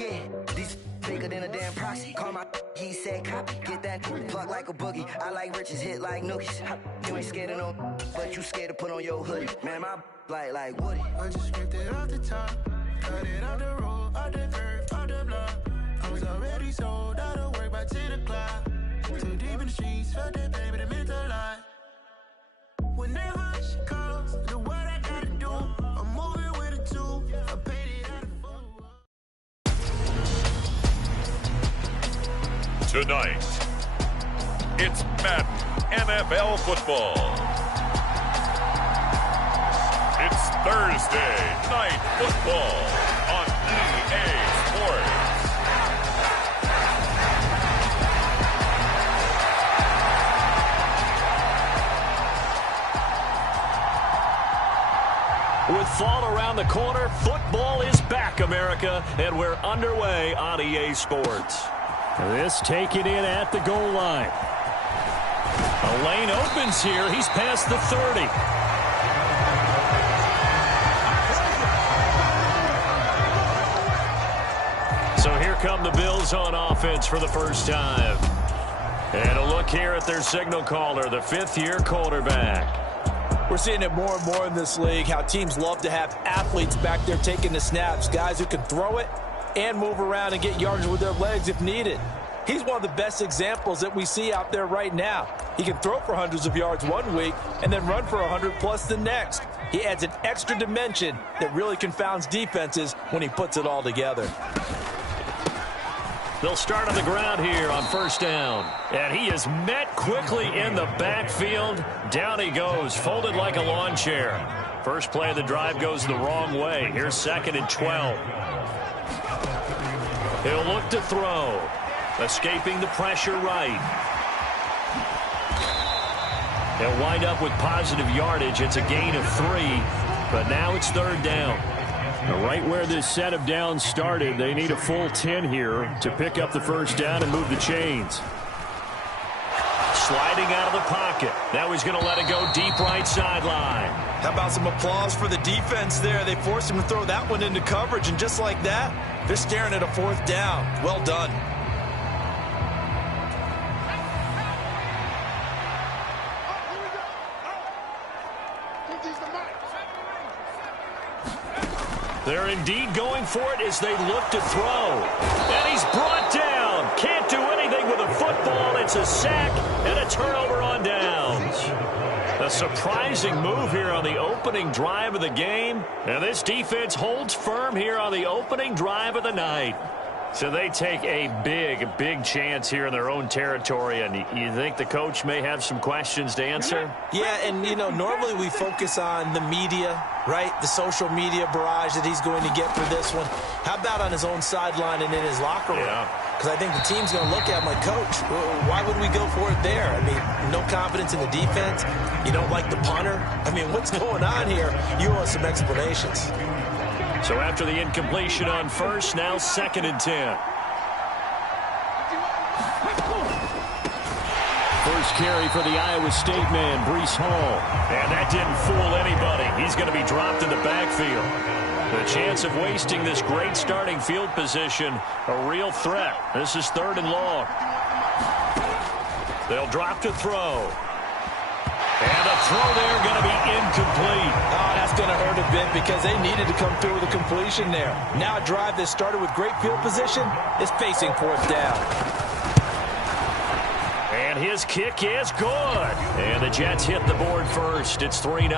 Yeah, this bigger than a damn proxy. Call my he said copy. Get that plug like a boogie. I like riches, hit like nookies. You ain't scared of no, but you scared to put on your hoodie. Man, my like Woody. I just scraped it off the top. Cut it out the road, out the earth, out the block. I was already sold out of work by 10 o'clock. Too deep in the streets, felt that baby, that meant a lot. Whenever she calls, the what I gotta do, I'm moving with a two. I paid it out of full. Tonight, it's Madden NFL football. It's Thursday Night Football on EA Sports. With fall around the corner, football is back, America, and we're underway on EA Sports. This taken in at the goal line. A lane opens here. He's past the 30. So here come the Bills on offense for the first time. And a look here at their signal caller, the fifth-year quarterback. We're seeing it more and more in this league, how teams love to have athletes back there taking the snaps, guys who can throw it and move around and get yardage with their legs if needed. He's one of the best examples that we see out there right now. He can throw for hundreds of yards one week and then run for 100+ the next. He adds an extra dimension that really confounds defenses when he puts it all together. They'll start on the ground here on first down. And he is met quickly in the backfield. Down he goes, folded like a lawn chair. First play of the drive goes the wrong way. Here's 2nd and 12. He'll look to throw. Escaping the pressure right. He'll wind up with positive yardage. It's a gain of 3, but now it's 3rd down. Right where this set of downs started, they need a full 10 here to pick up the first down and move the chains. Sliding out of the pocket. Now he's going to let it go deep right sideline. How about some applause for the defense there? They forced him to throw that one into coverage, and just like that, they're staring at a 4th down. Well done. They're indeed going for it as they look to throw. And he's brought down. Can't do anything with a football. It's a sack and a turnover on downs. A surprising move here on the opening drive of the game. And this defense holds firm here on the opening drive of the night. So they take a big chance here in their own territory. And you think the coach may have some questions to answer? Yeah, and, you know, normally we focus on the media, right? The social media barrage that he's going to get for this one. How about on his own sideline and in his locker room? Because I think the team's going to look at him like, Coach, why would we go for it there? I mean, no confidence in the defense. You don't like the punter. I mean, what's going on here? You owe us some explanations. So after the incompletion on first, now 2nd and 10. First carry for the Iowa State man, Breece Hall. And that didn't fool anybody. He's going to be dropped in the backfield. The chance of wasting this great starting field position, a real threat. This is 3rd and long. They'll drop to throw. And a throw there going to be incomplete. Oh, that's going to hurt a bit because they needed to come through with a completion there. Now a drive that started with great field position is facing 4th down. And his kick is good. And the Jets hit the board first. It's 3-0.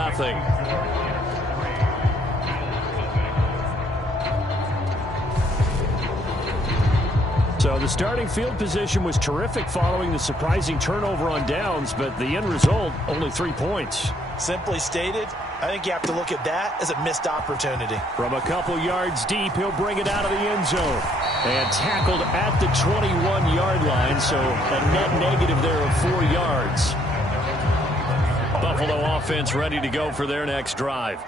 So the starting field position was terrific following the surprising turnover on downs, but the end result, only 3 points. Simply stated, I think you have to look at that as a missed opportunity. From a couple yards deep, he'll bring it out of the end zone. And tackled at the 21-yard line, so a net negative there of 4 yards. Buffalo offense ready to go for their next drive.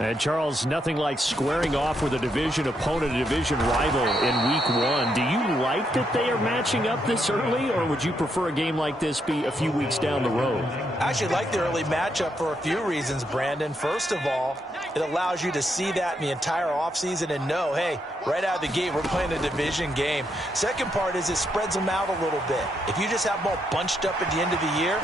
And, Charles, nothing like squaring off with a division opponent, a division rival in Week 1. Do you like that they are matching up this early, or would you prefer a game like this be a few weeks down the road? I actually like the early matchup for a few reasons, Brandon. First of all, it allows you to see that in the entire offseason and know, hey, right out of the gate, we're playing a division game. Second part is it spreads them out a little bit. If you just have them all bunched up at the end of the year,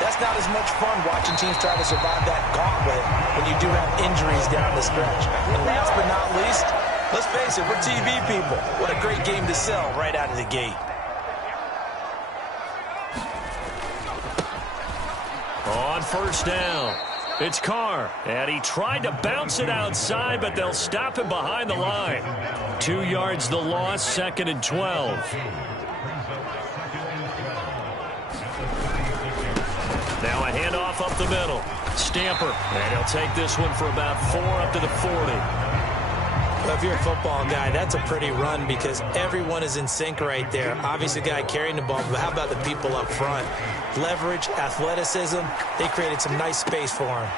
that's not as much fun watching teams try to survive that gauntlet when you do have injuries down the stretch. And last but not least, let's face it, we're TV people. What a great game to sell right out of the gate. On first down, it's Carr, and he tried to bounce it outside, but they'll stop him behind the line. 2 yards the loss, 2nd and 12. Now a handoff up the middle. Stamper, and he'll take this one for about 4 up to the 40. Well, if you're a football guy, that's a pretty run because everyone is in sync right there. Obviously, the guy carrying the ball, but how about the people up front? Leverage, athleticism, they created some nice space for him.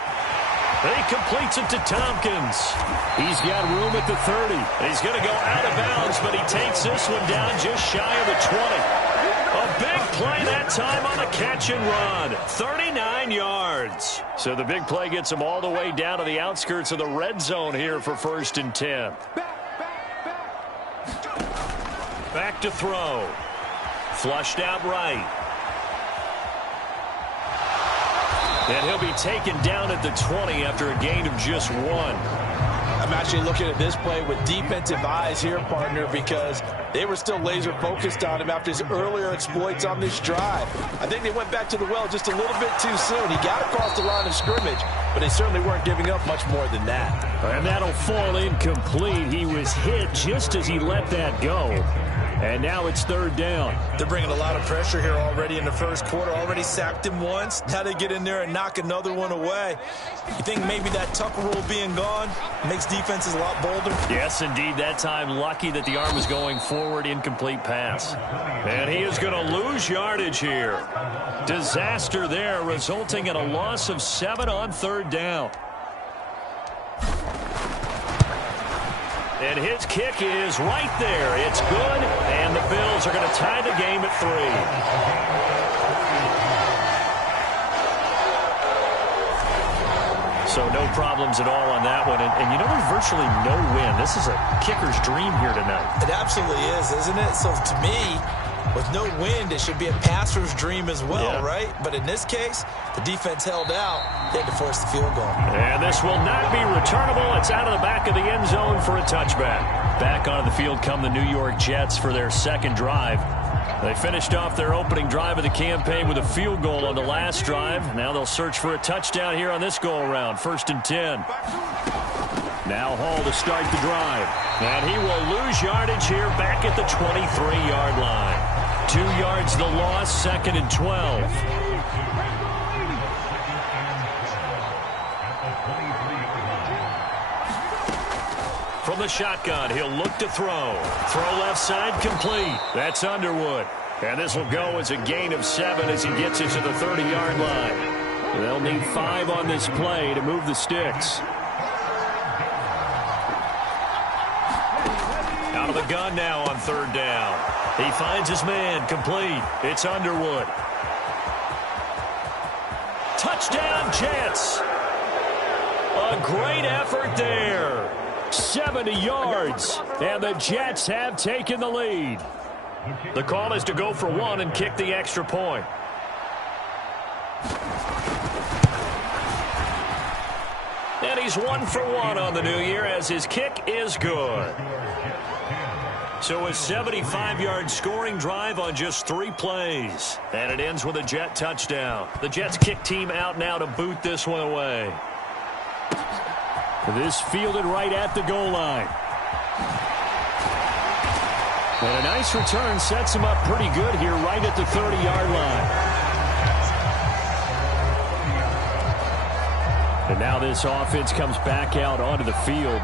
He completes it to Tompkins. He's got room at the 30. He's going to go out of bounds, but he takes this one down just shy of the 20. A big play that time on the catch and run. 39 yards. So the big play gets him all the way down to the outskirts of the red zone here for 1st and 10. Back to throw. Flushed out right. And he'll be taken down at the 20 after a gain of just 1. I'm actually looking at this play with defensive eyes here, partner, because they were still laser focused on him after his earlier exploits on this drive. I think they went back to the well just a little bit too soon. He got across the line of scrimmage, but they certainly weren't giving up much more than that. And that'll fall incomplete. He was hit just as he let that go. And now it's 3rd down. They're bringing a lot of pressure here already in the first quarter. Already sacked him once. Now they get in there and knock another one away. You think maybe that Tucker rule being gone makes defenses a lot bolder? Yes, indeed. That time, lucky that the arm was going forward. Incomplete pass. And he is going to lose yardage here. Disaster there, resulting in a loss of 7 on 3rd down. And his kick is right there. It's good, and the Bills are going to tie the game at 3. So no problems at all on that one. And you know, there's virtually no win. This is a kicker's dream here tonight. It absolutely is, isn't it? So to me, with no wind, it should be a passer's dream as well, right? But in this case, the defense held out. They had to force the field goal. And this will not be returnable. It's out of the back of the end zone for a touchback. Back onto the field come the New York Jets for their 2nd drive. They finished off their opening drive of the campaign with a field goal on the last drive. Now they'll search for a touchdown here on this go-around. 1st and 10. Now Hall to start the drive. And he will lose yardage here back at the 23-yard line. 2 yards the loss, 2nd and 12. From the shotgun, he'll look to throw. Throw left side, complete. That's Underwood. And this will go as a gain of 7 as he gets it to the 30-yard line. They'll need 5 on this play to move the sticks. Out of the gun now on 3rd down. He finds his man, complete. It's Underwood. Touchdown, Jets. A great effort there. 70 yards, and the Jets have taken the lead. The call is to go for 1 and kick the extra point. And he's 1 for 1 on the new year as his kick is good. So a 75-yard scoring drive on just 3 plays. And it ends with a Jet touchdown. The Jets kick team out now to boot this one away. This fielded right at the goal line. And a nice return sets him up pretty good here right at the 30-yard line. And now this offense comes back out onto the field.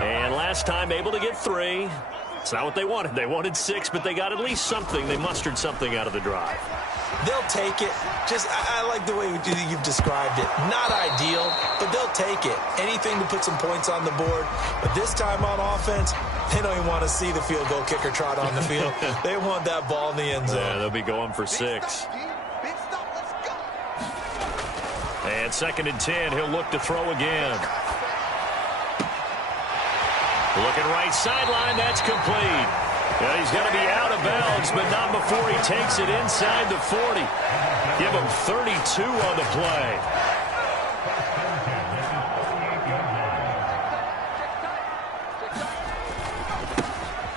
And last time able to get 3. It's not what they wanted. They wanted 6, but they got at least something. They mustered something out of the drive. They'll take it. I like the way you've described it. Not ideal, but they'll take it. Anything to put some points on the board. But this time on offense, they don't even want to see the field goal kicker trot on the field. They want that ball in the end zone. Yeah, they'll be going for 6. And 2nd and 10, he'll look to throw again. Looking right sideline, that's complete. And he's going to be out of bounds, but not before he takes it inside the 40. Give him 32 on the play.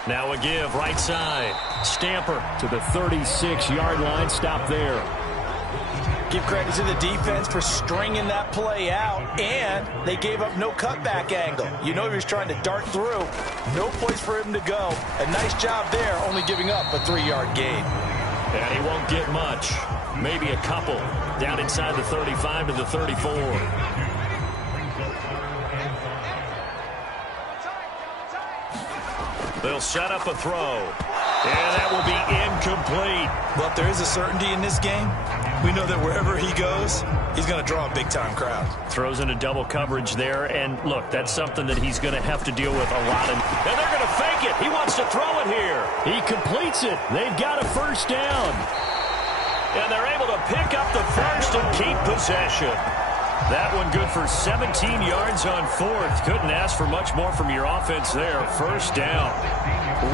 Now a give, right side. Stamper to the 36-yard line. Stop there. Give credit to the defense for stringing that play out, and they gave up no cutback angle. You know he was trying to dart through. No place for him to go. A nice job there, only giving up a 3-yard gain. And he won't get much. Maybe a couple. Down inside the 35 to the 34. They'll set up a throw. And that will be incomplete. Well, if there is a certainty in this game, we know that wherever he goes, he's going to draw a big-time crowd. Throws into double coverage there, and look, that's something that he's going to have to deal with a lot. And they're going to fake it. He wants to throw it here. He completes it. They've got a first down. And they're able to pick up the first and keep possession. That one good for 17 yards on 4th. Couldn't ask for much more from your offense there. First down.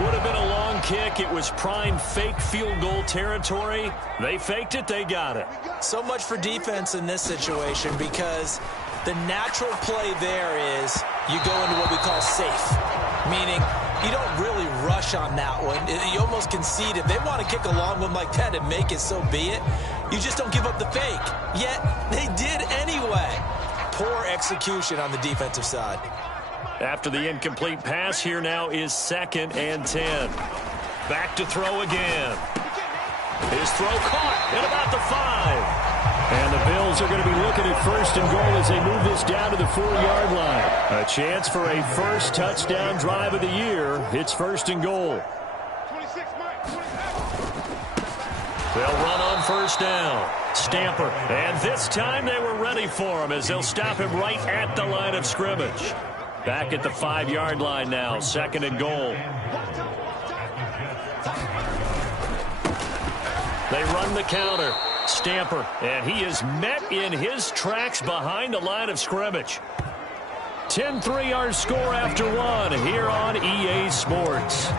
Would have been a long kick. It was prime fake field goal territory. They faked it. They got it. So much for defense in this situation, because the natural play there is you go into what we call safe, meaning you don't really rush on that one. You almost concede. If they want to kick a long one like that and make it, so be it. You just don't give up the fake. Yet they did anyway. Poor execution on the defensive side. After the incomplete pass, here now is 2nd and 10. Back to throw again. His throw caught at about the 5. And the Bills are going to be looking at 1st and goal as they move this down to the 4-yard line. A chance for a first touchdown drive of the year. It's 1st and goal. They'll run on 1st down. Stamper. And this time they were ready for him as they'll stop him right at the line of scrimmage. Back at the 5-yard line now. 2nd and goal. They run the counter. Stamper. And he is met in his tracks behind the line of scrimmage. 10-3 our score after 1 here on EA Sports.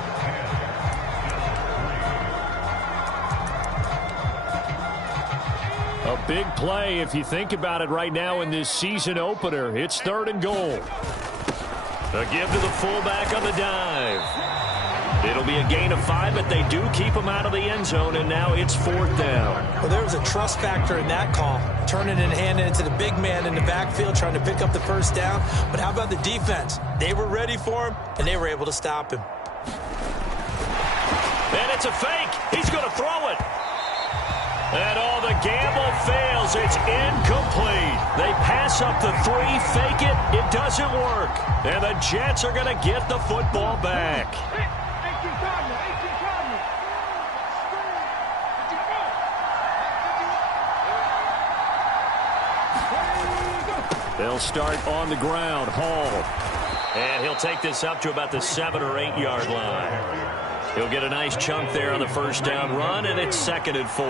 A big play if you think about it right now in this season opener. It's 3rd and goal. A give to the fullback on the dive. It'll be a gain of 5, but they do keep him out of the end zone, and now it's 4th down. Well, there was a trust factor in that call. Turning and handing it to the big man in the backfield, trying to pick up the first down. But how about the defense? They were ready for him, and they were able to stop him. And it's a fake. He's going to throw it. And all the gamble fails. It's incomplete. They pass up the 3, fake it. It doesn't work. And the Jets are going to get the football back. They'll start on the ground. Hall. And he'll take this up to about the 7 or 8 yard line. He'll get a nice chunk there on the first down run, and it's 2nd and 4.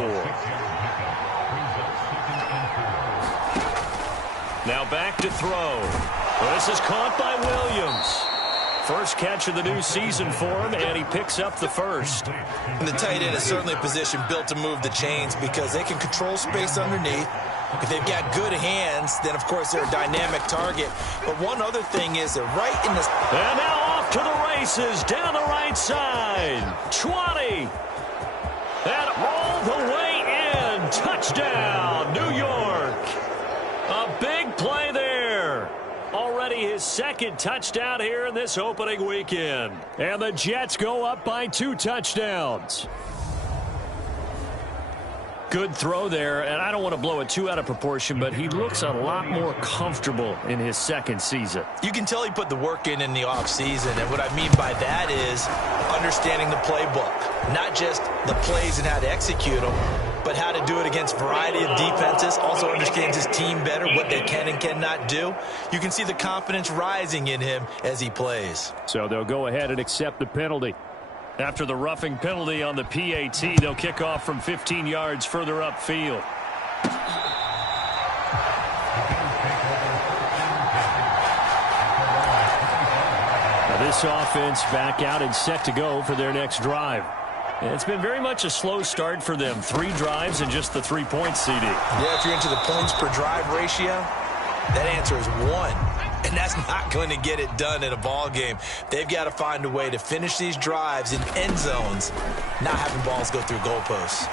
Now back to throw. Well, this is caught by Williams. First catch of the new season for him, and he picks up the first. And the tight end is certainly a position built to move the chains because they can control space underneath. If they've got good hands, then, of course, they're a dynamic target. But one other thing is they're right in the... And now off to the races, down the right side. 20. And all the way in. Touchdown, New York. A big play there. Already his 2nd touchdown here in this opening weekend. And the Jets go up by 2 touchdowns. Good throw there, and I don't want to blow it too out of proportion, but he looks a lot more comfortable in his second season. You can tell he put the work in the offseason, and what I mean by that is understanding the playbook. Not just the plays and how to execute them, but how to do it against a variety of defenses. Also understands his team better, what they can and cannot do. You can see the confidence rising in him as he plays. So they'll go ahead and accept the penalty. After the roughing penalty on the PAT, they'll kick off from 15 yards further upfield. Now this offense back out and set to go for their next drive. And it's been very much a slow start for them. 3 drives and just the 3 points, CD. Yeah, if you're into the points per drive ratio, that answer is 1. And that's not going to get it done in a ball game. They've got to find a way to finish these drives in end zones, not having balls go through goalposts.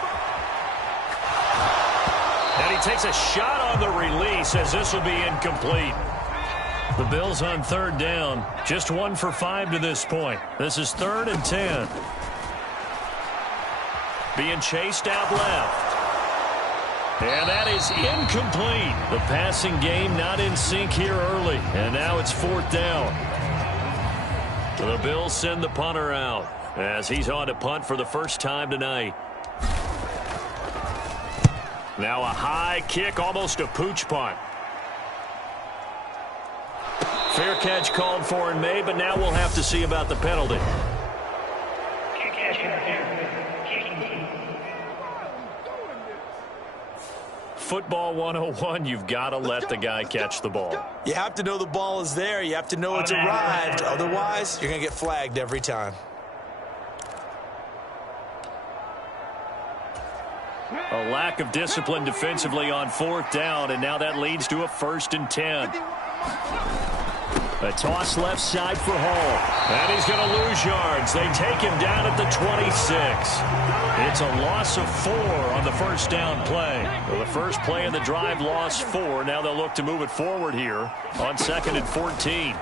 And he takes a shot on the release as this will be incomplete. The Bills on 3rd down. Just 1 for 5 to this point. This is 3rd and 10. Being chased out left. And that is incomplete. The passing game not in sync here early. And now it's 4th down. The Bills send the punter out as he's on to punt for the first time tonight. Now a high kick, almost a pooch punt. Fair catch called for and made, but now we'll have to see about the penalty. Football 101, you've got to let the guy catch the ball. You have to know the ball is there. You have to know it's arrived. Otherwise, you're going to get flagged every time. A lack of discipline defensively on 4th down, and now that leads to a 1st and 10. A toss left side for Hall. And he's going to lose yards. They take him down at the 26. It's a loss of 4 on the first down play. Well, the first play of the drive lost 4. Now they'll look to move it forward here on 2nd and 14.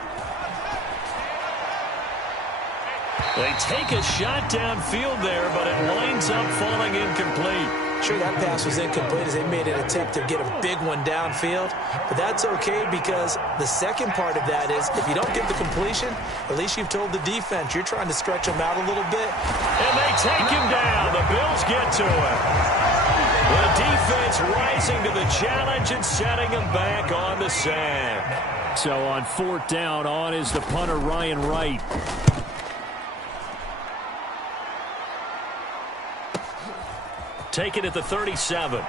They take a shot downfield there, but it winds up falling incomplete. Sure, that pass was incomplete as they made an attempt to get a big one downfield. But that's okay because the second part of that is if you don't get the completion, at least you've told the defense you're trying to stretch them out a little bit. And they take him down. The Bills get to him. The defense rising to the challenge and setting him back on the sack. So on 4th down, on is the punter Ryan Wright. Take it at the 37.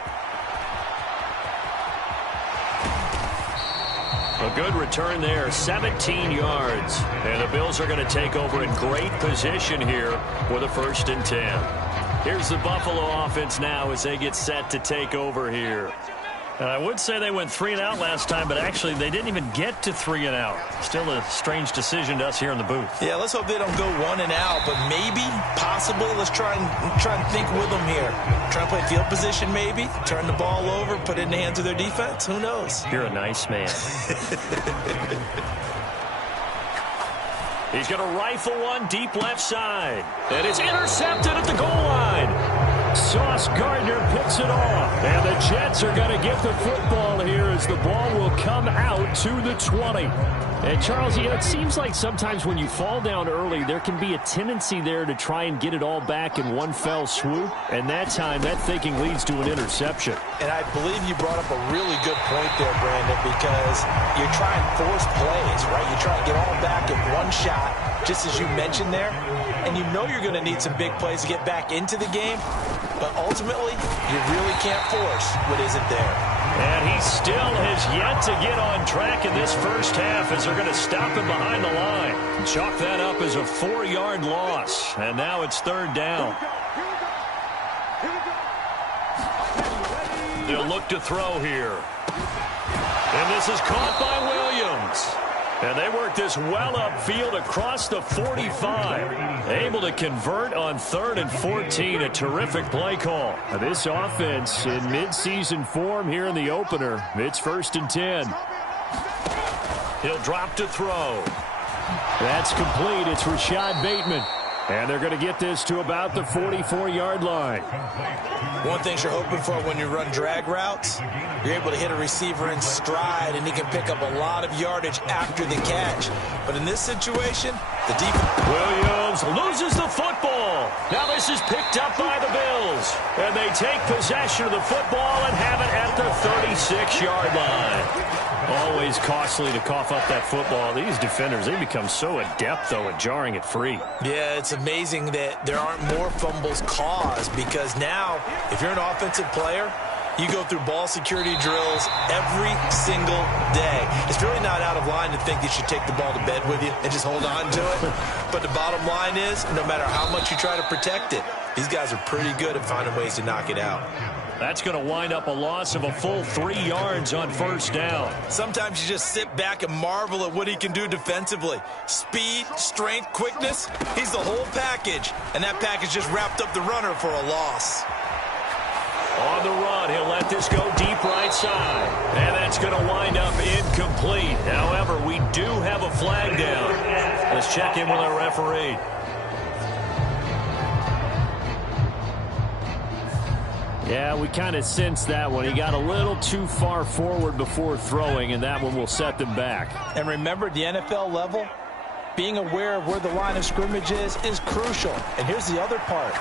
A good return there, 17 yards. And the Bills are going to take over in great position here with a 1st and 10. Here's the Buffalo offense now as they get set to take over here. And I would say they went 3 and out last time, but actually they didn't even get to 3 and out. Still a strange decision to us here in the booth. Yeah, let's hope they don't go 1 and out, but maybe, possibly, let's try and think with them here. Try and play field position maybe, turn the ball over, put it in the hands of their defense. Who knows? You're a nice man. He's going to rifle one deep left side. And it's intercepted at the goal line. Sauce Gardner picks it off. And the Jets are going to get the football here as the ball will come out to the 20. And Charles, you know, it seems like sometimes when you fall down early, there can be a tendency there to try and get it all back in one fell swoop. And that time, that thinking leads to an interception. And I believe you brought up a really good point there, Brandon, because you're trying to force plays, right? You try to get all back in one shot, just as you mentioned there. And you know you're going to need some big plays to get back into the game. But ultimately, you really can't force what isn't there. And he still has yet to get on track in this first half as they're going to stop him behind the line. Chalk that up as a 4-yard loss. And now it's 3rd down. They'll look to throw here. And this is caught by Williams. And they work this well upfield across the 45. Able to convert on 3rd and 14. A terrific play call. Now this offense in midseason form here in the opener. It's 1st and 10. He'll drop to throw. That's complete. It's Rashad Bateman. And they're going to get this to about the 44-yard line. One thing you're hoping for when you run drag routes, you're able to hit a receiver in stride, and he can pick up a lot of yardage after the catch. But in this situation, the defense... Williams loses the football. Now this is picked up by the Bills. And they take possession of the football and have it at the 36-yard line. Always costly to cough up that football. These defenders, they become so adept, though, at jarring it free. Yeah, it's amazing that there aren't more fumbles caused, because now, if you're an offensive player, you go through ball security drills every single day. It's really not out of line to think you should take the ball to bed with you and just hold on to it. But the bottom line is, no matter how much you try to protect it, these guys are pretty good at finding ways to knock it out. That's going to wind up a loss of a full 3 yards on first down. Sometimes you just sit back and marvel at what he can do defensively. Speed, strength, quickness, he's the whole package. And that package just wrapped up the runner for a loss. On the run, he'll let this go deep right side. And that's going to wind up incomplete. However, we do have a flag down. Let's check in with our referee. Yeah, we kind of sensed that one. He got a little too far forward before throwing, and that one will set them back. And remember, the NFL level, being aware of where the line of scrimmage is crucial. And here's the other part.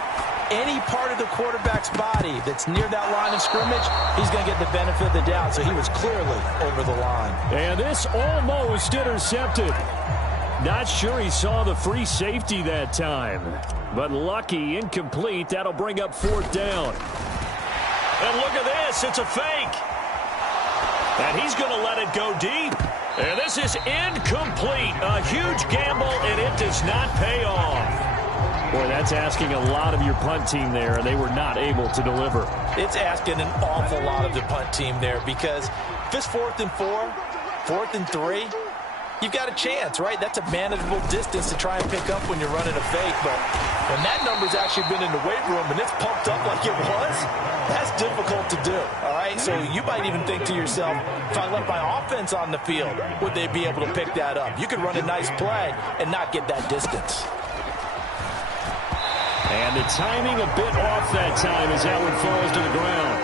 Any part of the quarterback's body that's near that line of scrimmage, he's going to get the benefit of the doubt. So he was clearly over the line. And this almost intercepted. Not sure he saw the free safety that time. But lucky, incomplete. That'll bring up fourth down. And look at this. It's a fake. And he's going to let it go deep. And this is incomplete. A huge gamble, and it does not pay off. Boy, that's asking a lot of your punt team there, and they were not able to deliver. It's asking an awful lot of the punt team there, because if it's 4th and 4, 4th and 3, you've got a chance, right? That's a manageable distance to try and pick up when you're running a fake. But when that number's actually been in the weight room and it's pumped up like it was, that's difficult to do, all right? So you might even think to yourself, if I left my offense on the field, would they be able to pick that up? You could run a nice play and not get that distance. And the timing a bit off that time as that one falls to the ground.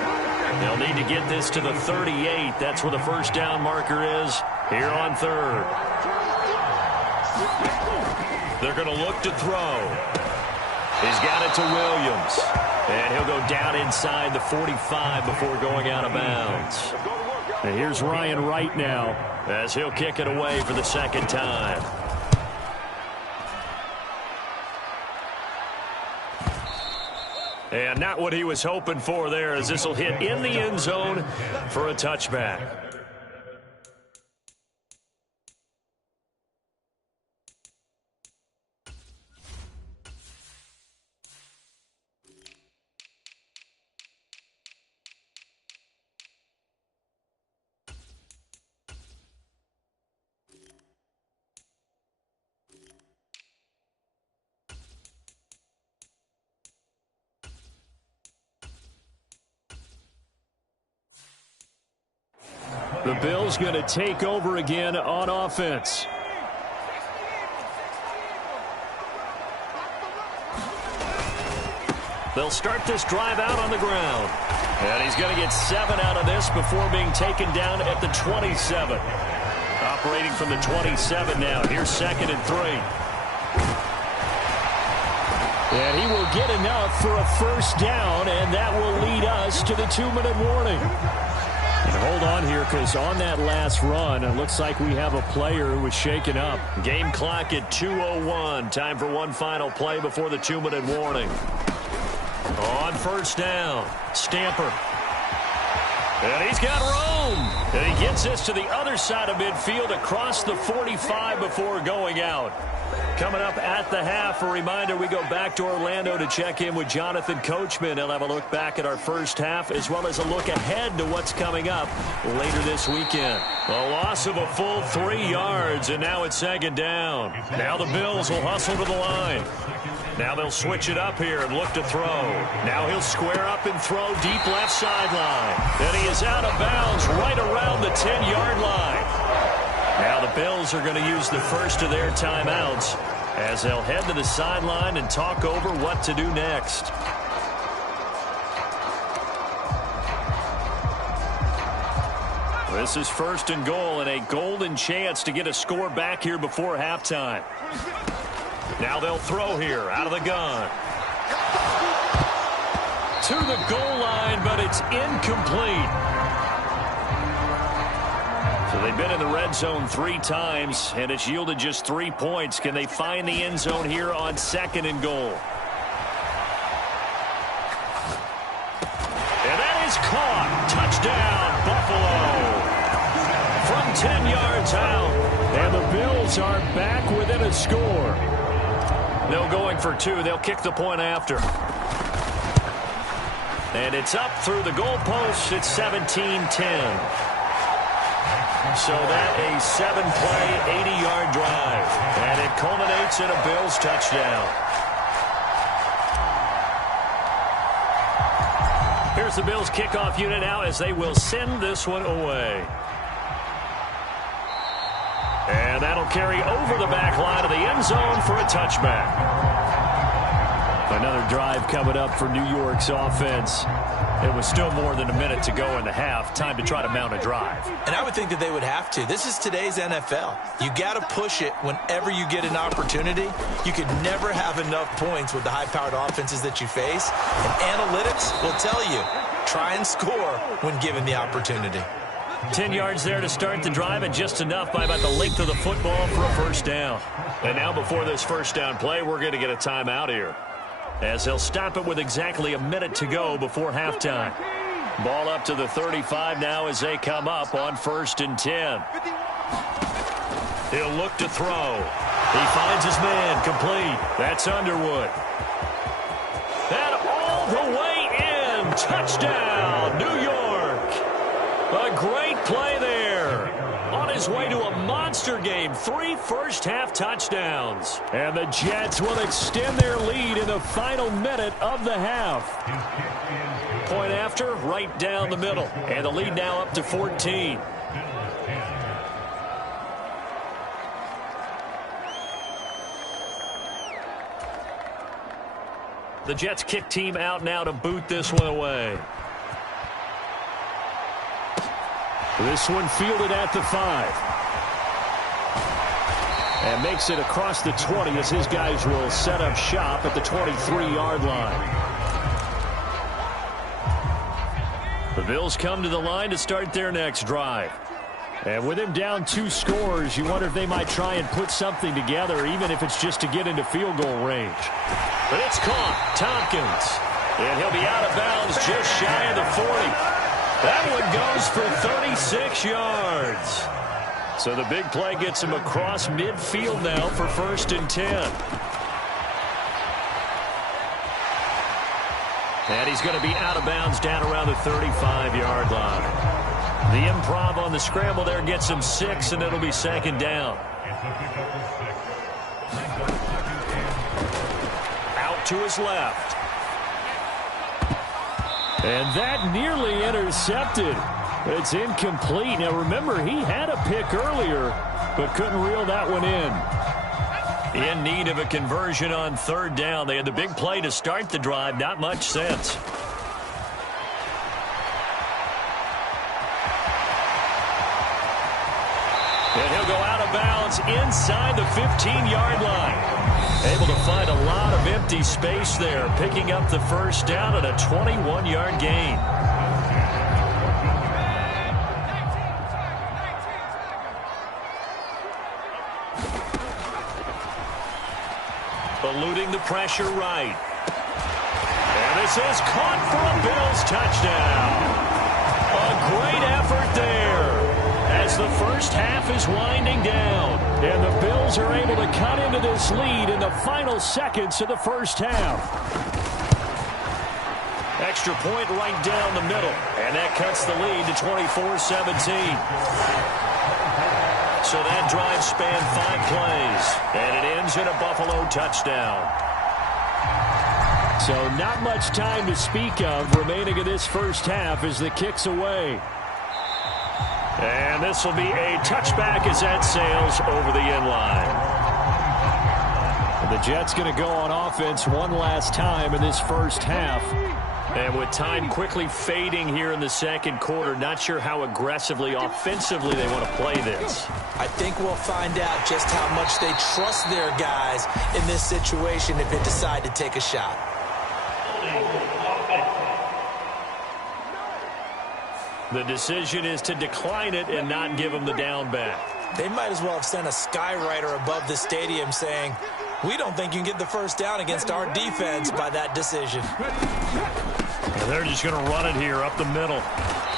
They'll need to get this to the 38. That's where the first down marker is here on third. They're going to look to throw. He's got it to Williams. And he'll go down inside the 45 before going out of bounds. And here's Ryan Wright now as he'll kick it away for the second time. And not what he was hoping for there, as this will hit in the end zone for a touchback. The Bills going to take over again on offense. They'll start this drive out on the ground. And he's going to get 7 out of this before being taken down at the 27. Operating from the 27 now. Here's 2nd and 3. And he will get enough for a first down, and that will lead us to the 2-minute warning. And hold on here, because on that last run, it looks like we have a player who was shaken up. Game clock at 2:01. Time for one final play before the 2-minute warning. On first down, Stamper. And he's got room. And he gets this to the other side of midfield across the 45 before going out. Coming up at the half, a reminder, we go back to Orlando to check in with Jonathan Coachman. He'll have a look back at our first half as well as a look ahead to what's coming up later this weekend. A loss of a full 3 yards, and now it's 2nd down. Now the Bills will hustle to the line. Now they'll switch it up here and look to throw. Now he'll square up and throw deep left sideline. And he is out of bounds right around the 10-yard line. Now the Bills are going to use the first of their timeouts as they'll head to the sideline and talk over what to do next. This is 1st and goal and a golden chance to get a score back here before halftime. Now they'll throw here out of the gun. To the goal line, but it's incomplete. So they've been in the red zone 3 times, and it's yielded just 3 points. Can they find the end zone here on 2nd and goal? And that is caught. Touchdown, Buffalo. From 10 yards out. And the Bills are back within a score. No going for 2. They'll kick the point after. And it's up through the goalpost. It's 17-10. So that a 7-play, 80-yard drive. And it culminates in a Bills touchdown. Here's the Bills kickoff unit now as they will send this one away. And that'll carry over the back line of the end zone for a touchback. Another drive coming up for New York's offense. It was still more than a minute to go in the half. Time to try to mount a drive. And I would think that they would have to. This is today's NFL. You got to push it whenever you get an opportunity. You could never have enough points with the high-powered offenses that you face. And analytics will tell you, try and score when given the opportunity. 10 yards there to start the drive, and just enough by about the length of the football for a first down. And now before this first down play, we're going to get a timeout here, as they'll stop it with exactly a minute to go before halftime. Ball up to the 35 now as they come up on 1st and 10. He'll look to throw. He finds his man, complete. That's Underwood. And all the way in. Touchdown, New York. A great play there. On his way to a monster game. 3 first-half touchdowns. And the Jets will extend their lead in the final minute of the half. Point after, right down the middle. And the lead now up to 14. The Jets kick team out now to boot this one away. This one fielded at the 5. And makes it across the 20 as his guys will set up shop at the 23-yard line. The Bills come to the line to start their next drive. And with him down 2 scores, you wonder if they might try and put something together, even if it's just to get into field goal range. But it's caught. Tompkins. And he'll be out of bounds just shy of the 40. That one goes for 36 yards. So the big play gets him across midfield now for 1st and 10. And he's going to be out of bounds down around the 35-yard line. The improv on the scramble there gets him 6, and it'll be 2nd down. Out to his left. And that nearly intercepted. It's incomplete. Now, remember, he had a pick earlier, but couldn't reel that one in. In need of a conversion on 3rd down. They had the big play to start the drive. Not much sense. And he'll go out of bounds inside the 15-yard line. Able to find a lot of empty space there, picking up the 1st down and a 21-yard gain. Eluding the pressure right. And this is caught for a Bills touchdown. A great effort there as the first half is winding down. And the Bills are able to cut into this lead in the final seconds of the first half. Extra point right down the middle. And that cuts the lead to 24-17. So that drive spanned 5 plays. And it ends in a Buffalo touchdown. So not much time to speak of remaining in this first half as the kick's away. And this will be a touchback as that sails over the end line. The Jets going to go on offense one last time in this first half. And with time quickly fading here in the second quarter, not sure how aggressively, offensively they want to play this. I think we'll find out just how much they trust their guys in this situation if they decide to take a shot. The decision is to decline it and not give them the down back. They might as well have sent a skywriter above the stadium saying, we don't think you can get the first down against our defense by that decision. And they're just going to run it here up the middle.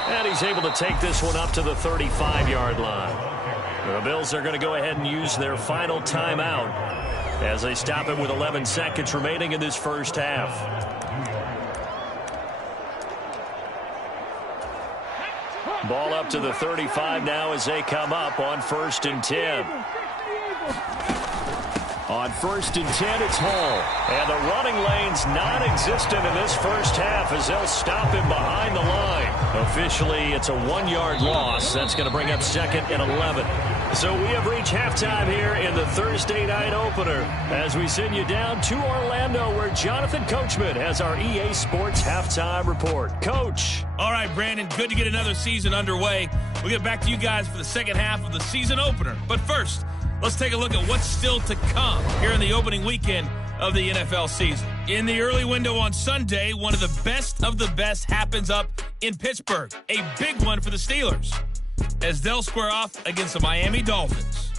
And he's able to take this one up to the 35-yard line. The Bills are going to go ahead and use their final timeout as they stop it with 11 seconds remaining in this first half. Ball up to the 35 now as they come up on 1st and 10. On 1st and 10, it's Hall. And the running lane's non-existent in this first half as they'll stop him behind the line. Officially, it's a 1-yard loss. That's going to bring up 2nd and 11. So we have reached halftime here in the Thursday night opener as we send you down to Orlando where Jonathan Coachman has our EA Sports halftime report. Coach. All right, Brandon, good to get another season underway. We'll get back to you guys for the second half of the season opener. But first, let's take a look at what's still to come here in the opening weekend of the NFL season. In the early window on Sunday, one of the best happens up in Pittsburgh. A big one for the Steelers as they'll square off against the Miami Dolphins.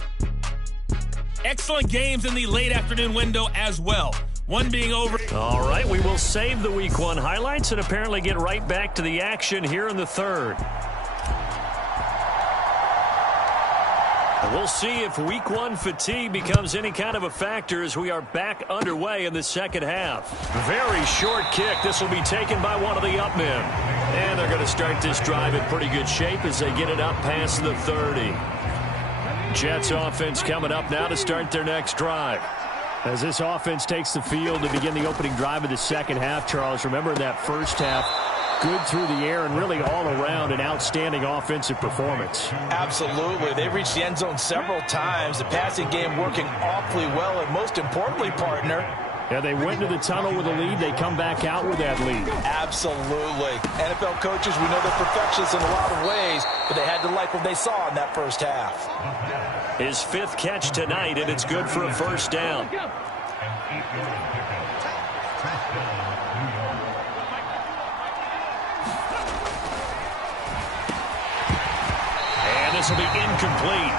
Excellent games in the late afternoon window as well. One being over. All right, we will save the Week 1 highlights and apparently get right back to the action here in the third. We'll see if Week 1 fatigue becomes any kind of a factor as we are back underway in the second half. Very short kick. This will be taken by one of the up men. And they're going to start this drive in pretty good shape as they get it up past the 30. Jets offense coming up now to start their next drive. As this offense takes the field to begin the opening drive of the second half, Charles, remember that first half, good through the air and really all around an outstanding offensive performance. Absolutely. They reached the end zone several times. The passing game working awfully well. And most importantly, partner, yeah, they went into the tunnel with a lead. They come back out with that lead. Absolutely. NFL coaches, we know they're perfectionists in a lot of ways, but they had to like what they saw in that first half. His 5th catch tonight, and it's good for a first down. This will be incomplete.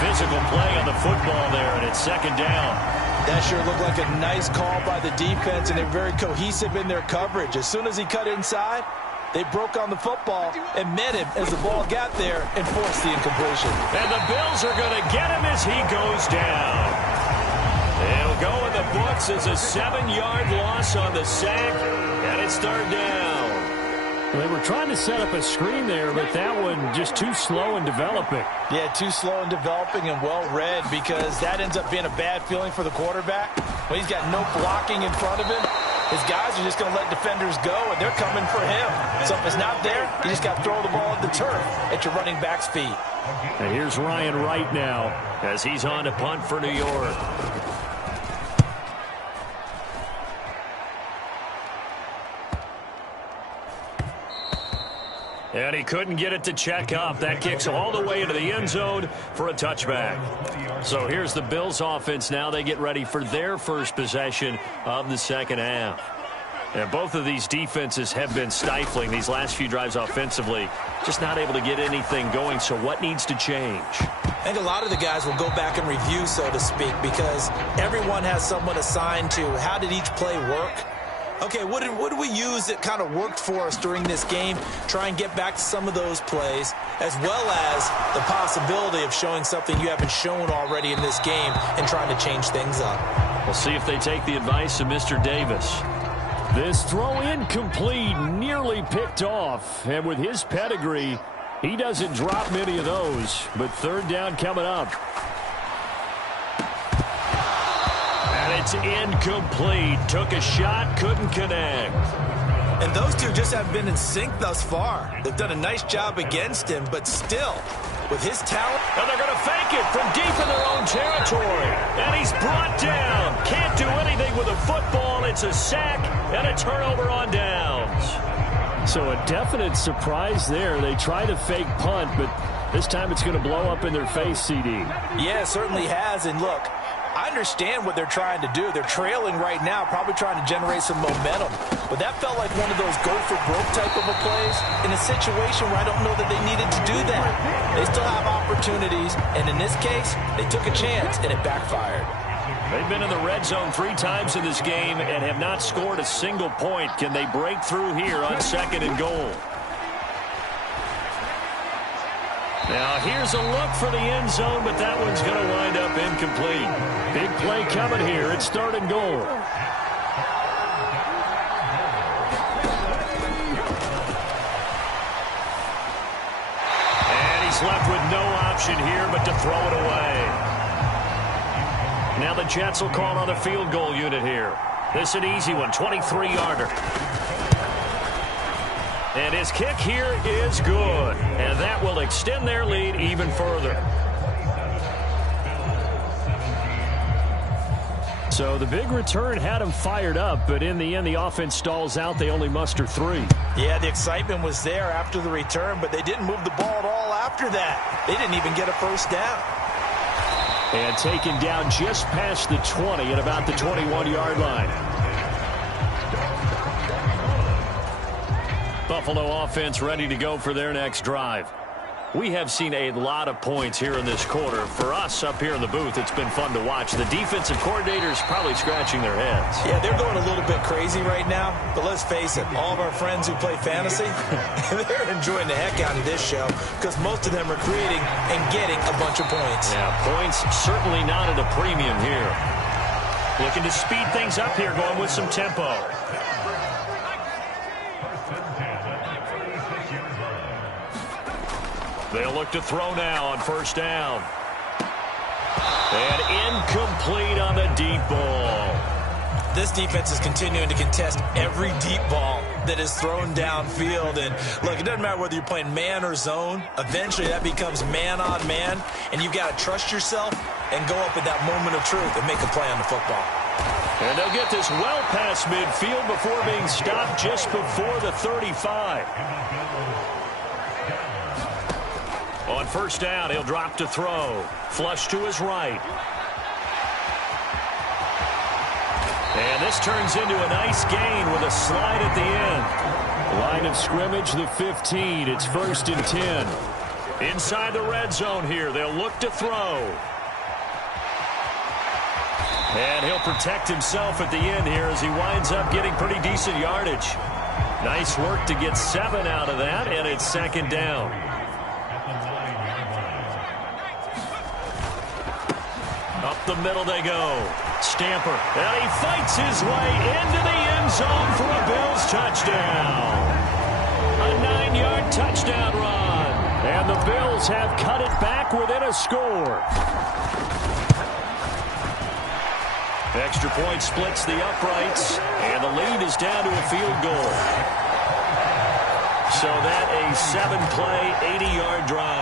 Physical play on the football there, and it's 2nd down. That sure looked like a nice call by the defense, and they're very cohesive in their coverage. As soon as he cut inside, they broke on the football and met him as the ball got there and forced the incompletion. And the Bills are going to get him as he goes down. It'll go in the books as a 7-yard loss on the sack, and it's 3rd down. They were trying to set up a screen there, but that one just too slow in developing. Yeah, too slow in developing and well read because that ends up being a bad feeling for the quarterback. When he's got no blocking in front of him, his guys are just going to let defenders go, and they're coming for him. So if it's not there, you just got to throw the ball at the turf at your running back's feet. And here's Ryan Wright now as he's on to punt for New York. And he couldn't get it to check up. That kicks all the way into the end zone for a touchback. So here's the Bills offense now. They get ready for their first possession of the second half. And both of these defenses have been stifling these last few drives offensively. Just not able to get anything going. So what needs to change? I think a lot of the guys will go back and review, so to speak, because everyone has someone assigned to how did each play work. Okay, what did we use that kind of worked for us during this game? Try and get back to some of those plays, as well as the possibility of showing something you haven't shown already in this game and trying to change things up. We'll see if they take the advice of Mr. Davis. This throw incomplete, nearly picked off. And with his pedigree, he doesn't drop many of those. But 3rd down coming up. It's incomplete. Took a shot, couldn't connect. And those two just haven't been in sync thus far. They've done a nice job against him, but still, With his talent. And they're going to fake it from deep in their own territory. And he's brought down. Can't do anything with a football. It's a sack and a turnover on downs. So a definite surprise there. They try to fake punt, but this time it's going to blow up in their face, CD. Yeah, it certainly has. And look, I understand what they're trying to do. They're trailing right now, probably trying to generate some momentum. But that felt like one of those go-for-broke type of a plays in a situation where I don't know that they needed to do that. They still have opportunities, and in this case, they took a chance, and it backfired. They've been in the red zone 3 times in this game and have not scored a single point. Can they break through here on 2nd and goal? Now, here's a look for the end zone, but that one's going to wind up incomplete. Big play coming here. It's 3rd and goal. And he's left with no option here but to throw it away. Now the Jets will call on the field goal unit here. This is an easy one, 23-yarder. And his kick here is good. And that will extend their lead even further. So the big return had them fired up, but in the end, the offense stalls out. They only muster 3. Yeah, the excitement was there after the return, but they didn't move the ball at all after that. They didn't even get a first down. And taken down just past the 20 at about the 21-yard line. Buffalo offense ready to go for their next drive. We have seen a lot of points here in this quarter. For us up here in the booth, it's been fun to watch. The defensive coordinators probably scratching their heads. Yeah, they're going a little bit crazy right now. But let's face it, all of our friends who play fantasy, they're enjoying the heck out of this show because most of them are creating and getting a bunch of points. Yeah, points certainly not at a premium here. Looking to speed things up here, going with some tempo. They'll look to throw now on 1st down. And incomplete on the deep ball. This defense is continuing to contest every deep ball that is thrown downfield. And look, it doesn't matter whether you're playing man or zone. Eventually that becomes man on man. And you've got to trust yourself and go up at that moment of truth and make a play on the football. And they'll get this well past midfield before being stopped just before the 35. On 1st down, he'll drop to throw. Flush to his right. And this turns into a nice gain with a slide at the end. Line of scrimmage, the 15. It's 1st and 10. Inside the red zone here, they'll look to throw. And he'll protect himself at the end here as he winds up getting pretty decent yardage. Nice work to get 7 out of that, and it's 2nd down. Up the middle they go. Stamper. And he fights his way into the end zone for a Bills touchdown. A 9-yard touchdown run. And the Bills have cut it back within a score. Extra point splits the uprights. And the lead is down to a field goal. So that a 7-play, 80-yard drive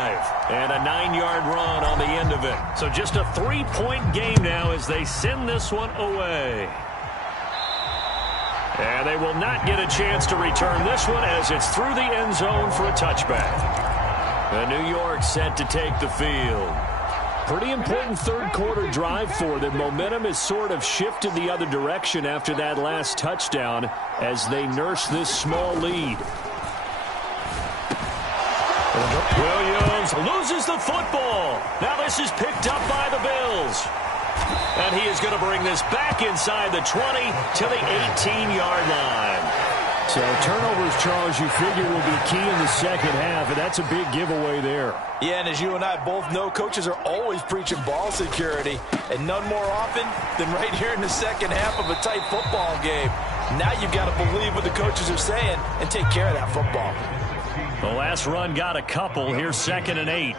and a 9-yard run on the end of it. So just a 3-point game now as they send this one away. And they will not get a chance to return this one as it's through the end zone for a touchback. And New York set to take the field. Pretty important 3rd quarter drive for them. Momentum has sort of shifted the other direction after that last touchdown as they nurse this small lead. Williams loses the football. Now this is picked up by the Bills. And he is going to bring this back inside the 20 to the 18-yard line. So turnovers, Charles, you figure will be key in the second half, and that's a big giveaway there. Yeah, and as you and I both know, coaches are always preaching ball security, and none more often than right here in the second half of a tight football game. Now you've got to believe what the coaches are saying and take care of that football. The last run got a couple. Here's 2nd and 8.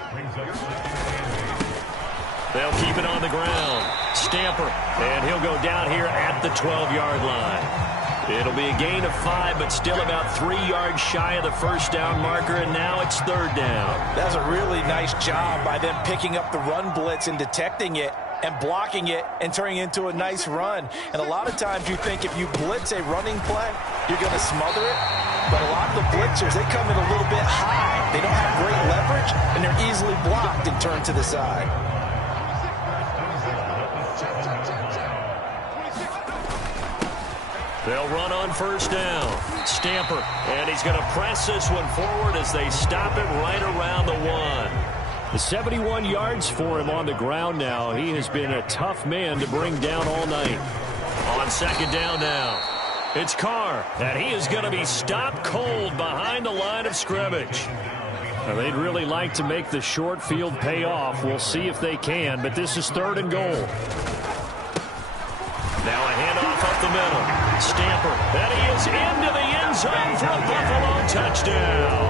They'll keep it on the ground. Stamper, and he'll go down here at the 12-yard line. It'll be a gain of 5, but still about 3 yards shy of the first down marker, and now it's third down. That's a really nice job by them picking up the run blitz and detecting it and blocking it and turning it into a nice run. And a lot of times you think if you blitz a running play, you're going to smother it. But a lot of the blitzers, they come in a little bit high. They don't have great leverage, and they're easily blocked and turned to the side. They'll run on first down. Stamper, and he's going to press this one forward as they stop it right around the 1. The 71 yards for him on the ground now. He has been a tough man to bring down all night. On second down now, it's Carr, and he is going to be stopped cold behind the line of scrimmage. Now, they'd really like to make the short field pay off. We'll see if they can, but this is third and goal. Now a handoff up the middle. Stamper, and he is into the end zone for a Buffalo touchdown.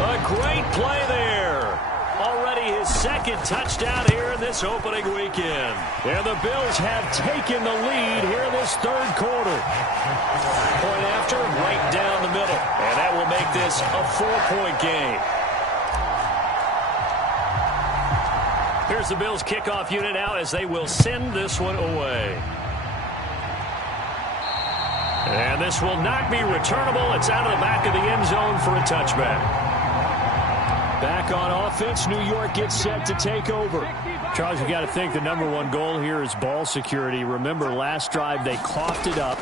A great play there. Already his second touchdown here in this opening weekend. And the Bills have taken the lead here in this third quarter. Point after, right down the middle. And that will make this a 4-point game. Here's the Bills kickoff unit now as they will send this one away. And this will not be returnable. It's out of the back of the end zone for a touchback. Back on offense, New York gets set to take over. Charles, you got to think the #1 goal here is ball security. Remember, last drive they coughed it up.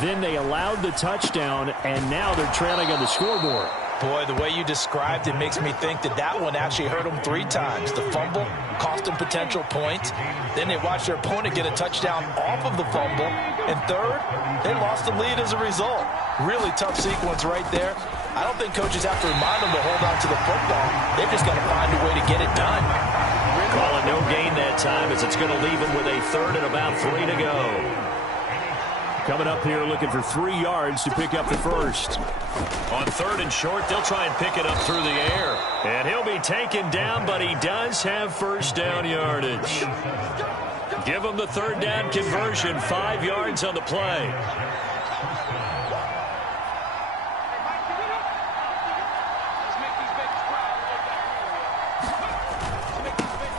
Then they allowed the touchdown, and now they're trailing on the scoreboard. Boy, the way you described it makes me think that that one actually hurt them 3 times. The fumble cost them potential points. Then they watched their opponent get a touchdown off of the fumble. And third, they lost the lead as a result. Really tough sequence right there. I don't think coaches have to remind them to hold on to the football. They've just got to find a way to get it done. Calling no gain that time as it's going to leave them with a third and about 3 to go. Coming up here looking for 3 yards to pick up the first. On third and short, they'll try and pick it up through the air. And he'll be taken down, but he does have first down yardage. Give him the third down conversion, 5 yards on the play.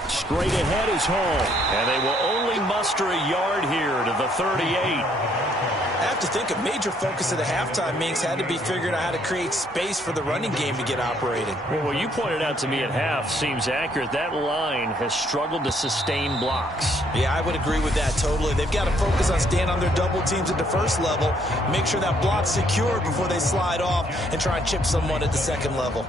Straight ahead is Hall, and they will only muster a yard here to the 38. I have to think a major focus of the halftime meetings had to be figuring out how to create space for the running game to get operated. Well, what you pointed out to me at half seems accurate. That line has struggled to sustain blocks. Yeah, I would agree with that totally. They've got to focus on staying on their double teams at the first level, make sure that block's secured before they slide off and try and chip someone at the second level.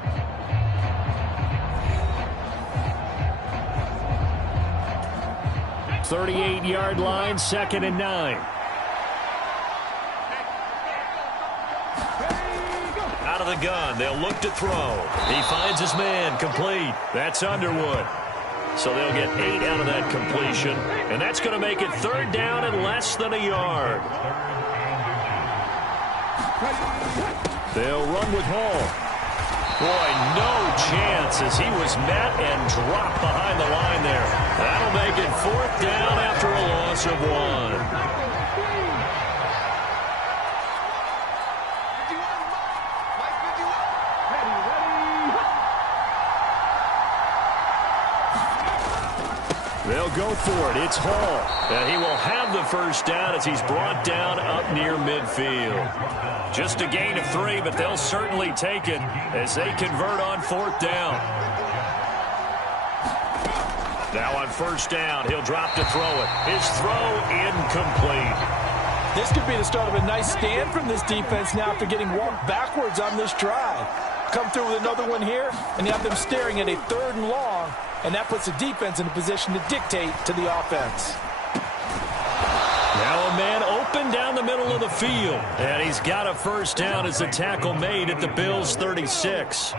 .38-yard line, 2nd and 9. Out of the gun, they'll look to throw. He finds his man, complete. That's Underwood. So they'll get 8 out of that completion. And that's going to make it third down and less than a yard. They'll run with Hall. Boy, no chance as he was met and dropped behind the line there. That'll make it 4th down after a loss of 1. They'll go for it. It's Hall. And he will have the first down as he's brought down up near midfield. Just a gain of 3, but they'll certainly take it as they convert on 4th down. Now on first down, he'll drop to throw it. His throw incomplete. This could be the start of a nice stand from this defense now after getting walked backwards on this drive. Come through with another one here, and you have them staring at a 3rd and long, and that puts the defense in a position to dictate to the offense. Now a man open down the middle of the field, and he's got a first down as the tackle made at the Bills' 36.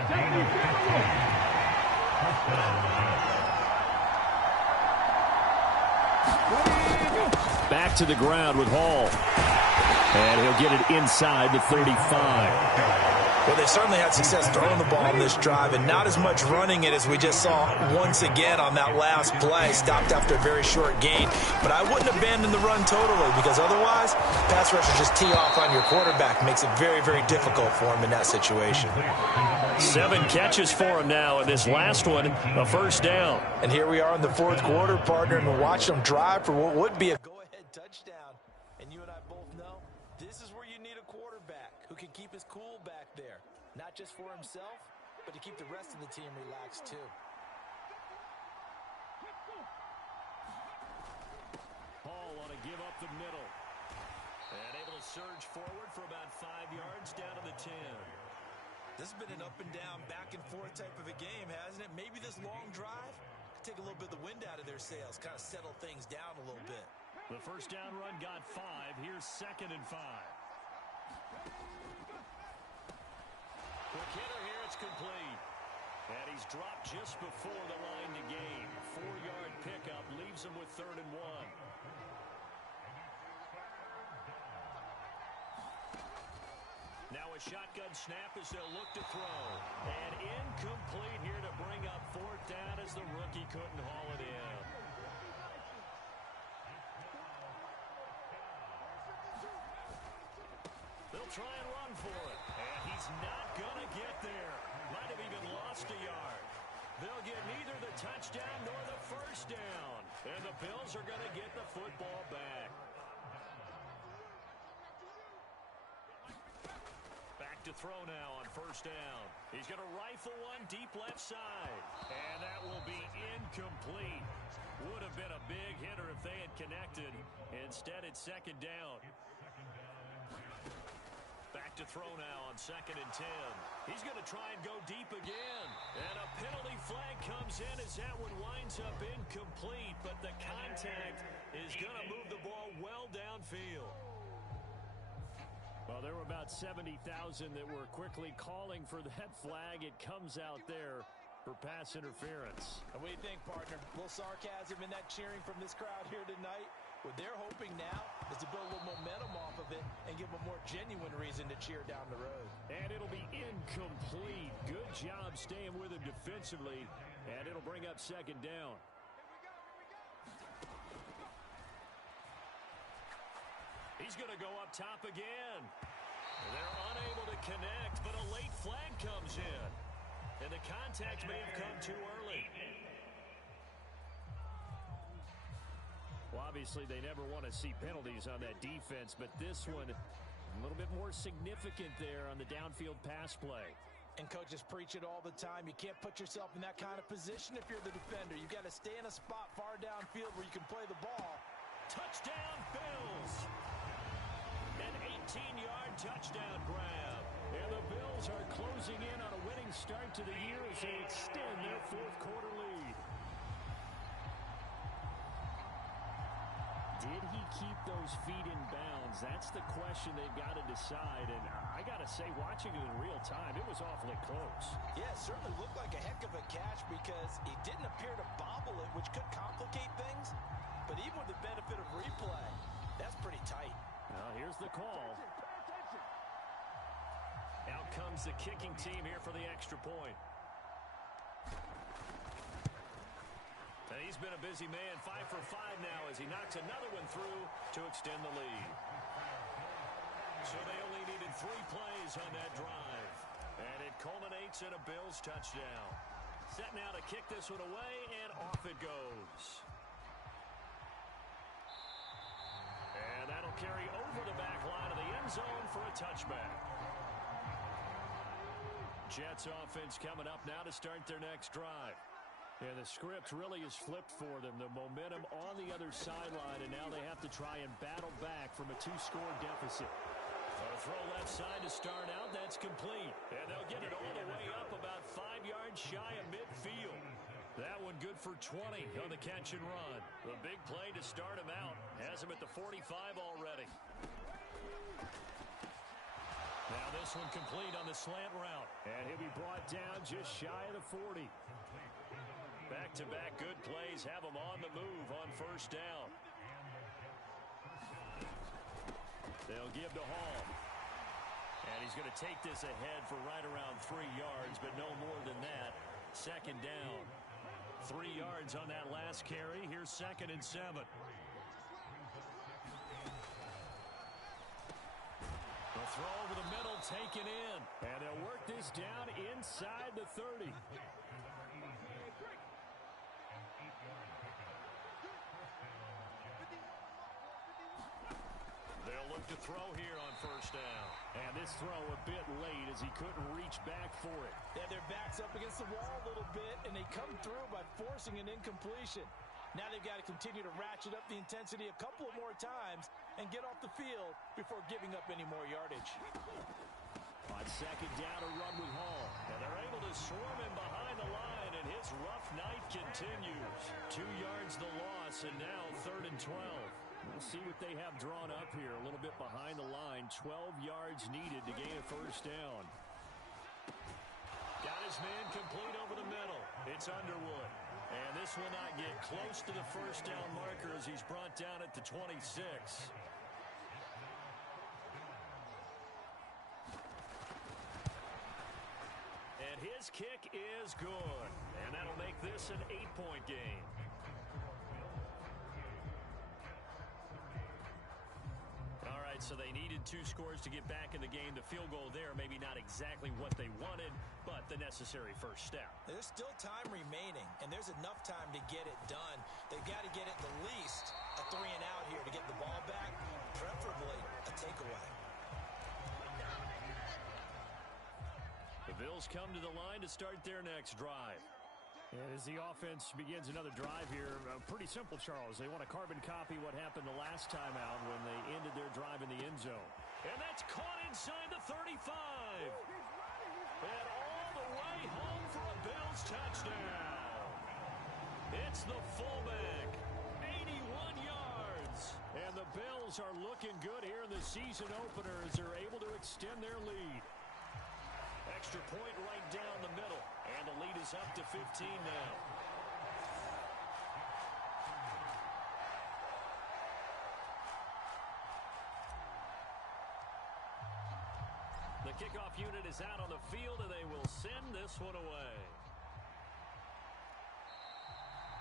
Back to the ground with Hall. And he'll get it inside the 35. Well, they certainly had success throwing the ball on this drive and not as much running it as we just saw once again on that last play. Stopped after a very short gain. But I wouldn't abandon the run totally because otherwise, pass rushers just tee off on your quarterback. Makes it very, very difficult for him in that situation. 7 catches for him now, and this last one, a first down. And here we are in the fourth quarter, partner, and we're watching them drive for what would be a go-ahead touchdown. And you and I both know this is where you need a quarterback who can keep his cool back there. Not just for himself, but to keep the rest of the team relaxed too. Hall want to give up the middle. And able to surge forward for about 5 yards down to the 10. This has been an up and down, back and forth type of a game, hasn't it? Maybe this long drive could take a little bit of the wind out of their sails, kind of settle things down a little bit. The first down run got 5. Here's 2nd and 5. Quick hitter here, it's complete. And he's dropped just before the line to gain. 4-yard pickup leaves him with 3rd and 1. Now a shotgun snap as they'll look to throw. And incomplete here to bring up 4th down as the rookie couldn't haul it in. They'll try and run for it. And he's not going to get there. Might have even lost a yard. They'll get neither the touchdown nor the first down. And the Bills are going to get the football back. Back to throw now on first down. He's going to rifle one deep left side. And that will be incomplete. Would have been a big hitter if they had connected. Instead, it's 2nd down. Back to throw now on 2nd and 10. He's going to try and go deep again. And a penalty flag comes in as that one winds up incomplete. But the contact is going to move the ball well downfield. Well, there were about 70,000 that were quickly calling for that flag. It comes out there for pass interference. And what do you think, partner? A little sarcasm in that cheering from this crowd here tonight. What they're hoping now is to build a little momentum off of it and give them a more genuine reason to cheer down the road. And it'll be incomplete. Good job staying with him defensively. And it'll bring up 2nd down. He's going to go up top again. They're unable to connect, but a late flag comes in. And the contact may have come too early. Well, obviously, they never want to see penalties on that defense, but this one, a little bit more significant there on the downfield pass play. And coaches preach it all the time. You can't put yourself in that kind of position if you're the defender. You've got to stay in a spot far downfield where you can play the ball. Touchdown, Bills! An 18-yard touchdown grab. And the Bills are closing in on a winning start to the year as they extend their 4th quarter lead. Did he keep those feet in bounds? That's the question they've got to decide. And I got to say, watching it in real time, it was awfully close. Yeah, it certainly looked like a heck of a catch because he didn't appear to bobble it, which could complicate things. But even with the benefit of replay, that's pretty tight. Now, here's the call. Out comes the kicking team here for the extra point. And he's been a busy man, 5 for 5 now as he knocks another one through to extend the lead. So they only needed 3 plays on that drive. And it culminates in a Bills touchdown. Set now to kick this one away, and off it goes. And that'll carry over the back line of the end zone for a touchback. Jets offense coming up now to start their next drive. And the script really is flipped for them. The momentum on the other sideline, and now they have to try and battle back from a 2-score deficit. A throw left side to start out. That's complete. And they'll get it all the way up about 5 yards shy of midfield. That one good for 20 on the catch and run. The big play to start him out. Has him at the 45 already. Now this one complete on the slant route. And he'll be brought down just shy of the 40. Back-to-back good plays have him on the move on first down. They'll give to Hall. And he's going to take this ahead for right around 3 yards, but no more than that. Second down. 3 yards on that last carry. Here's 2nd and 7. The throw over the middle, taken in. And they'll work this down inside the 30. They'll look to throw here on 1st down. And this throw a bit late as he couldn't reach back for it. Yeah, their back's up against the wall a little bit, and they come through by forcing an incompletion. Now they've got to continue to ratchet up the intensity a couple of more times and get off the field before giving up any more yardage. On 2nd down, a run with Hall. And they're able to swarm him behind the line, and his rough night continues. 2 yards the loss, and now 3rd and 12. We'll see what they have drawn up here. A little bit behind the line. 12 yards needed to gain a 1st down. Got his man complete over the middle. It's Underwood. And this will not get close to the 1st down marker as he's brought down at the 26. And his kick is good. And that'll make this an 8-point game. All right, so they needed 2 scores to get back in the game. The field goal there, maybe not exactly what they wanted, but the necessary first step. There's still time remaining, and there's enough time to get it done. They've got to get at the least a 3-and-out here to get the ball back, preferably a takeaway. The Bills come to the line to start their next drive. And as the offense begins another drive here, pretty simple, Charles. They want to carbon copy what happened the last time out when they ended their drive in the end zone. And that's caught inside the 35. And all the way home for a Bills touchdown. It's the fullback. 81 yards. And the Bills are looking good here in the season opener as they're able to extend their lead. Extra point right down the middle. And the lead is up to 15 now. The kickoff unit is out on the field, and they will send this one away.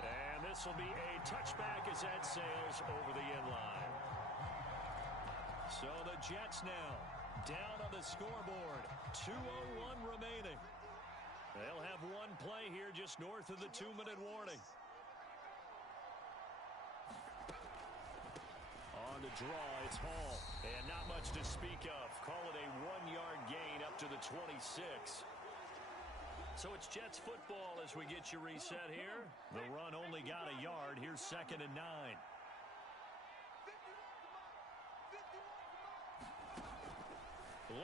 And this will be a touchback as that sails over the end line. So the Jets now down on the scoreboard. 2:01 remaining. They'll have one play here just north of the 2-minute warning. On the draw, it's Hall. And not much to speak of. Call it a 1-yard gain up to the 26. So it's Jets football as we get you reset here. The run only got a yard. Here's 2nd and 9.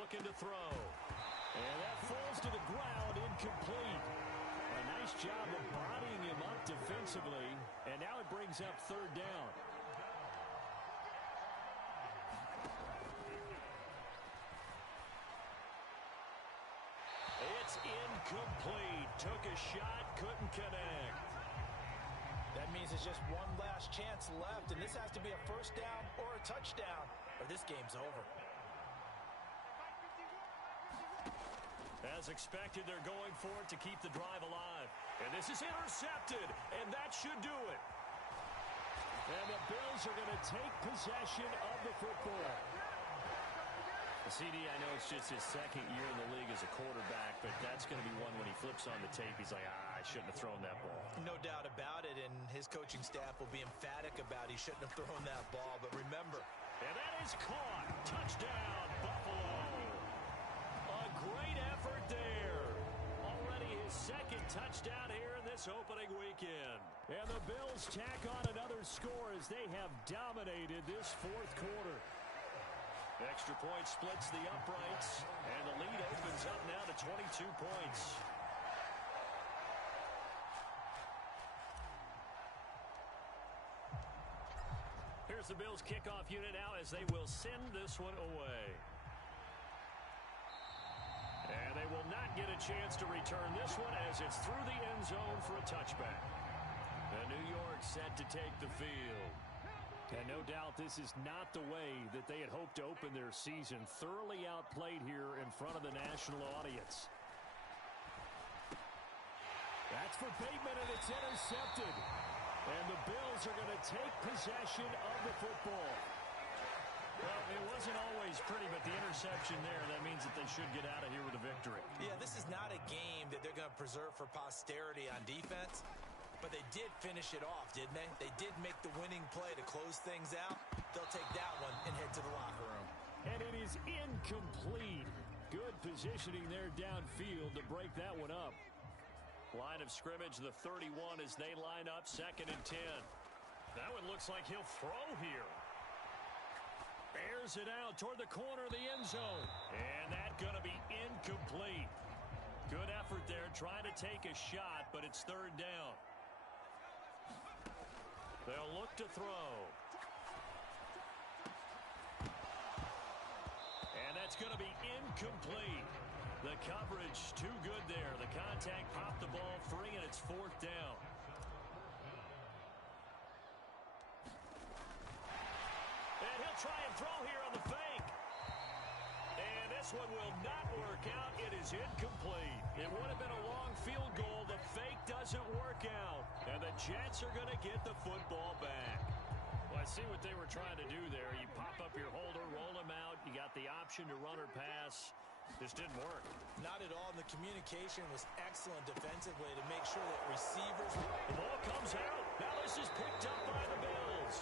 Looking to throw. And that falls to the ground, incomplete. A nice job of bodying him up defensively. And now it brings up 3rd down. It's incomplete. Took a shot, couldn't connect. That means it's just one last chance left, and this has to be a 1st down or a touchdown, or this game's over. As expected, they're going for it to keep the drive alive. And this is intercepted, and that should do it. And the Bills are going to take possession of the football. CD, I know it's just his 2nd year in the league as a quarterback, but that's going to be one when he flips on the tape. He's like, I shouldn't have thrown that ball. No doubt about it, and his coaching staff will be emphatic about he shouldn't have thrown that ball. But remember. And that is caught. Touchdown, Buffalo. A great effort there. Already his 2nd touchdown here in this opening weekend. And the Bills tack on another score as they have dominated this 4th quarter. Extra point splits the uprights, and the lead opens up now to 22 points. Here's the Bills kickoff unit now as they will send this one away. And they will not get a chance to return this one as it's through the end zone for a touchback. And New York set to take the field. And no doubt this is not the way that they had hoped to open their season. Thoroughly outplayed here in front of the national audience. That's for Bateman, and it's intercepted. And the Bills are going to take possession of the football. Well, it wasn't always pretty, but the interception there, that means that they should get out of here with a victory. Yeah, this is not a game that they're going to preserve for posterity on defense. But they did finish it off, didn't they? They did make the winning play to close things out. They'll take that one and head to the locker room. And it is incomplete. Good positioning there downfield to break that one up. Line of scrimmage, the 31 as they line up, 2nd and 10. That one looks like he'll throw here. Airs it out toward the corner of the end zone. And that's going to be incomplete. Good effort there, trying to take a shot, but it's 3rd down. They'll look to throw. And that's going to be incomplete. The coverage too good there. The contact popped the ball free, and it's 4th down. And he'll try and throw here on the fake. And this one will not work out. It is incomplete. It would have been a long field goal. The fake doesn't work out. And the Jets are going to get the football back. Well, I see what they were trying to do there. You pop up your holder, roll him out. You got the option to run or pass. This didn't work. Not at all. And the communication was excellent defensively to make sure that receivers... The ball comes out. Now this is picked up by the Bills.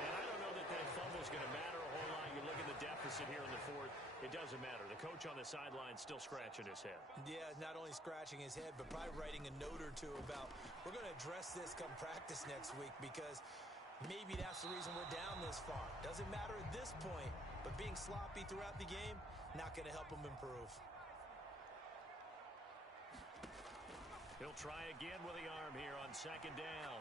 And I don't know that that fumble's going to matter a whole lot. You look at the deficit here in the 4th. It doesn't matter. The coach on the sideline still scratching his head. Yeah, not only scratching his head, but probably writing a note or two about, we're going to address this come practice next week, because maybe that's the reason we're down this far. Doesn't matter at this point, but being sloppy throughout the game, not going to help him improve. He'll try again with the arm here on 2nd down.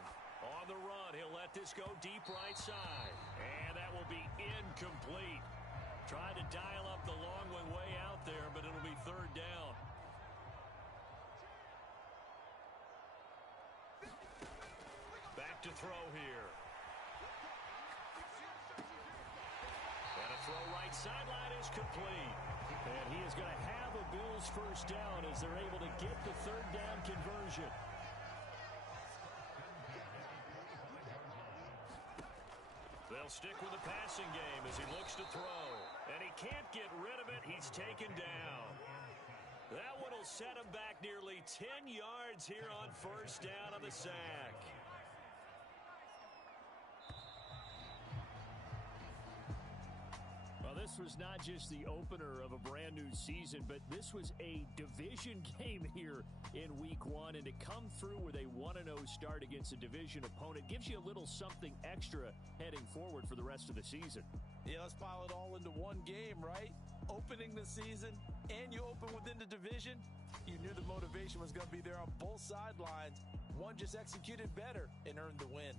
On the run, he'll let this go deep right side. And that will be incomplete. Tried to dial up the long one way out there, but it'll be 3rd down. Back to throw here. And a throw right sideline is complete. And he is going to have a Bills 1st down as they're able to get the 3rd down conversion. They'll stick with the passing game as he looks to throw. And he can't get rid of it. He's taken down. That one will set him back nearly 10 yards here on 1st down on the sack. Well, this was not just the opener of a brand new season, but this was a division game here in week 1. And to come through with a 1-0 start against a division opponent gives you a little something extra heading forward for the rest of the season. Yeah, let's pile it all into one game, right? Opening the season, and you open within the division. You knew the motivation was going to be there on both sidelines. One just executed better and earned the win.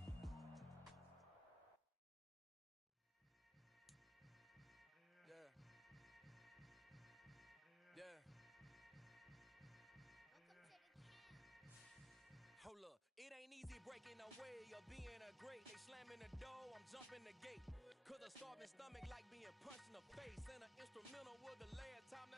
Yeah. Hold up, it ain't easy breaking away or being a great. They slamming the door, I'm jumping the gate. Cause a starving stomach like being punched in the face. And an instrumental with the last time that